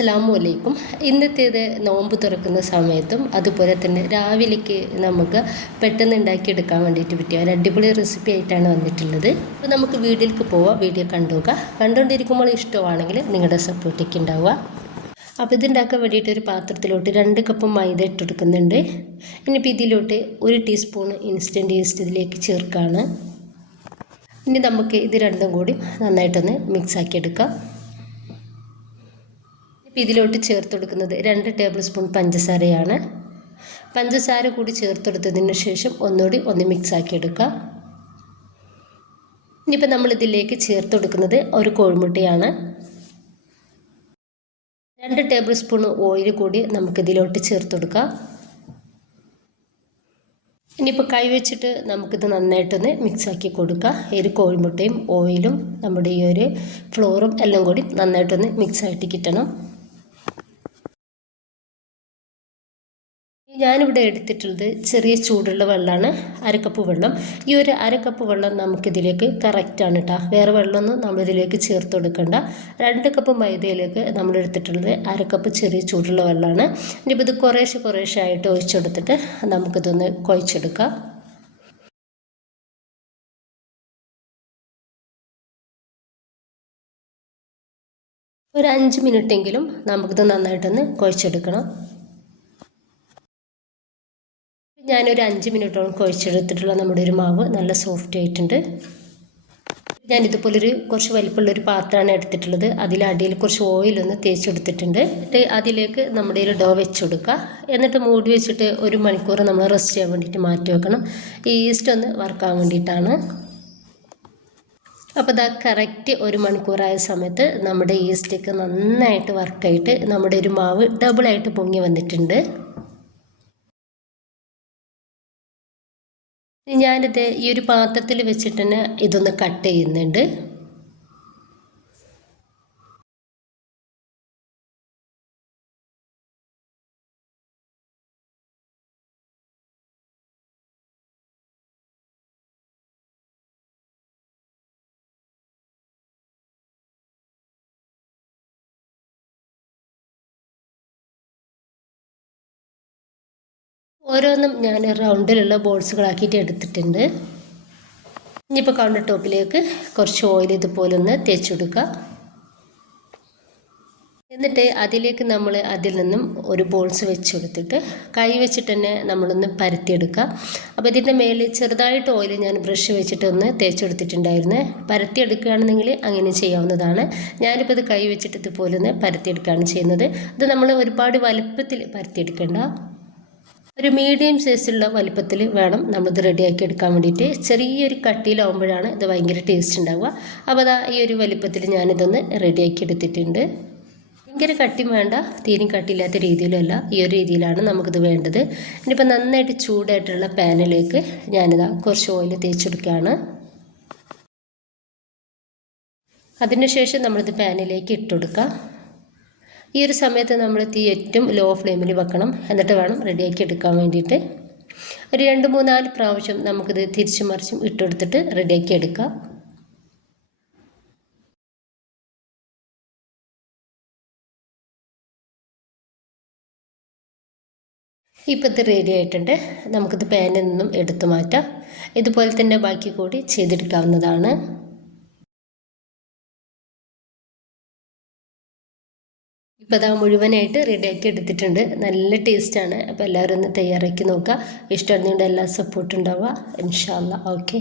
അസ്സലാമു അലൈക്കും. ഇന്നത്തേത് നോമ്പ് തുറക്കുന്ന സമയത്തും അതുപോലെ തന്നെ രാവിലേക്ക് നമുക്ക് പെട്ടെന്ന് ഉണ്ടാക്കിയെടുക്കാൻ വേണ്ടിയിട്ട് പറ്റിയ ഒരു അടിപൊളി റെസിപ്പി ആയിട്ടാണ് വന്നിട്ടുള്ളത്. അപ്പോൾ നമുക്ക് വീഡിയോയിലേക്ക് പോവാം. വീഡിയോ കണ്ടുകൊണ്ടിരിക്കുമ്പോൾ ഇഷ്ടമാണെങ്കിൽ നിങ്ങളുടെ സപ്പോർട്ടൊക്കെ ഉണ്ടാവുക. അപ്പോൾ ഇതുണ്ടാക്കാൻ വേണ്ടിയിട്ട് ഒരു പാത്രത്തിലോട്ട് 2 കപ്പ് മൈദ ഇട്ടെടുക്കുന്നുണ്ട്. ഇനിയിപ്പോൾ ഇതിലോട്ട് 1 ടീസ്പൂൺ ഇൻസ്റ്റൻറ്റ് ഈസ്റ്റ് ഇതിലേക്ക് ചേർക്കുകയാണ്. ഇനി നമുക്ക് ഇത് രണ്ടും കൂടി നന്നായിട്ടൊന്ന് മിക്സാക്കി എടുക്കാം. ഇതിലോട്ട് ചേർത്ത് കൊടുക്കുന്നത് 2 ടേബിൾ സ്പൂൺ പഞ്ചസാരയാണ്. പഞ്ചസാര കൂടി ചേർത്തെടുത്തതിന് ശേഷം ഒന്ന് മിക്സാക്കി എടുക്കാം. ഇനിയിപ്പോൾ നമ്മളിതിലേക്ക് ചേർത്ത് കൊടുക്കുന്നത് ഒരു കോഴിമുട്ടയാണ്. 2 ടേബിൾ സ്പൂൺ ഓയിൽ കൂടി നമുക്കിതിലോട്ട് ചേർത്ത് കൊടുക്കാം. ഇനിയിപ്പോൾ കൈ വെച്ചിട്ട് നമുക്കിത് നന്നായിട്ടൊന്ന് മിക്സാക്കി കൊടുക്കാം. ഈ ഒരു കോഴിമുട്ടയും ഓയിലും നമ്മുടെ ഈ ഒരു ഫ്ലോറും എല്ലാം കൂടി നന്നായിട്ടൊന്ന് മിക്സായിട്ട് കിട്ടണം. ഞാനിവിടെ എടുത്തിട്ടുള്ളത് ചെറിയ ചൂടുള്ള വെള്ളമാണ്, 1/2 കപ്പ് വെള്ളം. ഈ ഒരു 1/2 കപ്പ് വെള്ളം നമുക്കിതിലേക്ക് കറക്റ്റാണ് കേട്ടോ. വേറെ വെള്ളമൊന്നും നമ്മളിതിലേക്ക് ചേർത്ത് കൊടുക്കണ്ട. 2 കപ്പ് മൈദയിലേക്ക് നമ്മൾ എടുത്തിട്ടുള്ളത് 1/2 കപ്പ് ചെറിയ ചൂടുള്ള വെള്ളമാണ്. ഇനിയിപ്പോൾ ഇത് കുറേശ്ശെ ആയിട്ട് ഒഴിച്ചെടുത്തിട്ട് നമുക്കിതൊന്ന് കുഴച്ചെടുക്കാം. ഒരു 5 മിനിറ്റെങ്കിലും നമുക്കിത് നന്നായിട്ടൊന്ന് കുഴച്ചെടുക്കണം. ഞാനൊരു 5 മിനിറ്റോളം കുഴച്ചെടുത്തിട്ടുള്ള നമ്മുടെ ഒരു മാവ് നല്ല സോഫ്റ്റ് ആയിട്ടുണ്ട്. ഞാനിതുപോലൊരു കുറച്ച് വലിപ്പമുള്ളൊരു പാത്രമാണ് എടുത്തിട്ടുള്ളത്. അതിലടിയിൽ കുറച്ച് ഓയിലൊന്ന് തേച്ചെടുത്തിട്ടുണ്ട്. അതിലേക്ക് നമ്മുടെ ഒരു ഡോ വെച്ച് കൊടുക്കുക. എന്നിട്ട് മൂടി വെച്ചിട്ട് 1 മണിക്കൂർ നമ്മൾ റെസ്റ്റ് ചെയ്യാൻ വേണ്ടിയിട്ട് മാറ്റി വെക്കണം. ഈ ഈസ്റ്റ് ഒന്ന് വറുക്കാൻ വേണ്ടിയിട്ടാണ്. അപ്പോൾ ഇതാ കറക്റ്റ് 1 മണിക്കൂറായ സമയത്ത് നമ്മുടെ ഈസ്റ്റൊക്കെ നന്നായിട്ട് വർക്കായിട്ട് നമ്മുടെ ഒരു മാവ് ഡബിളായിട്ട് പൊങ്ങി വന്നിട്ടുണ്ട്. ഞാനിത് ഈ ഒരു പാത്രത്തിൽ വെച്ചിട്ട് തന്നെ ഇതൊന്ന് കട്ട് ചെയ്യുന്നുണ്ട്. ഓരോന്നും ഞാൻ റൗണ്ടിലുള്ള ബോൾസുകളാക്കിയിട്ട് എടുത്തിട്ടുണ്ട്. ഇനിയിപ്പോൾ കൗണ്ടർ ടോപ്പിലേക്ക് കുറച്ച് ഓയിൽ ഇതുപോലെ ഒന്ന് തേച്ച് കൊടുക്കുക. എന്നിട്ട് അതിലേക്ക് നമ്മൾ അതിൽ നിന്നും ഒരു ബോൾസ് വെച്ച് കൊടുത്തിട്ട് കൈ വെച്ചിട്ട് തന്നെ നമ്മളൊന്ന് പരത്തിയെടുക്കുക. അപ്പോൾ ഇതിൻ്റെ മേലെ ചെറുതായിട്ട് ഓയിൽ ഞാൻ ബ്രഷ് വെച്ചിട്ട് ഒന്ന് തേച്ചെടുത്തിട്ടുണ്ടായിരുന്നു. പരത്തിയെടുക്കുകയാണെന്നെങ്കിൽ അങ്ങനെ ചെയ്യാവുന്നതാണ്. ഞാനിപ്പോൾ ഇത് കൈ വെച്ചിട്ട് ഇതുപോലെ ഒന്ന് പരത്തിയെടുക്കുകയാണ് ചെയ്യുന്നത്. ഇത് നമ്മൾ ഒരുപാട് വലുപ്പത്തിൽ പരത്തിയെടുക്കേണ്ട, ഒരു മീഡിയം സൈസുള്ള വലിപ്പത്തിൽ വേണം നമ്മളിത് റെഡിയാക്കി എടുക്കാൻ വേണ്ടിയിട്ട്. ചെറിയൊരു കട്ടിയിലാവുമ്പോഴാണ് ഇത് ഭയങ്കര ടേസ്റ്റ് ഉണ്ടാവുക. അപ്പോൾ അതാ ഈ ഒരു വലിപ്പത്തിൽ ഞാനിതൊന്ന് റെഡിയാക്കി എടുത്തിട്ടുണ്ട്. ഭയങ്കര കട്ടിയും വേണ്ട, തീരും കട്ടിയില്ലാത്ത രീതിയിലല്ല, ഈ ഒരു രീതിയിലാണ് നമുക്കിത് വേണ്ടത്. ഇനിയിപ്പോൾ നന്നായിട്ട് ചൂടായിട്ടുള്ള പാനിലേക്ക് ഞാനിതാ കുറച്ച് ഓയിൽ തേച്ചെടുക്കുകയാണ്. അതിനുശേഷം നമ്മളിത് പാനിലേക്ക് ഇട്ടുകൊടുക്കാം. ഈ ഒരു സമയത്ത് നമ്മൾ തീ ഏറ്റവും ലോ ഫ്ലെയിമിൽ വെക്കണം. എന്നിട്ട് വേണം റെഡിയാക്കി എടുക്കാൻ വേണ്ടിയിട്ട്. ഒരു 2-3-4 പ്രാവശ്യം നമുക്കിത് തിരിച്ചും മറിച്ചും ഇട്ടെടുത്തിട്ട് റെഡിയാക്കി എടുക്കാം. ഇപ്പോൾ ഇത് റെഡി ആയിട്ടുണ്ട്. നമുക്കിത് പാനിൽ നിന്നും എടുത്തു മാറ്റാം. ഇതുപോലെ തന്നെ ബാക്കി കൂടി ചെയ്തെടുക്കാവുന്നതാണ്. ഇപ്പോൾ അത് മുഴുവനായിട്ട് റെഡിയാക്കി എടുത്തിട്ടുണ്ട്. നല്ല ടേസ്റ്റാണ്. അപ്പോൾ എല്ലാവരും ഒന്ന് തയ്യാറാക്കി നോക്കുക. ഇഷ്ടമായിരുന്നുകൊണ്ട് എല്ലാ സപ്പോർട്ടും ഉണ്ടാവുക. ഇൻഷാ അല്ലാ. ഓക്കെ.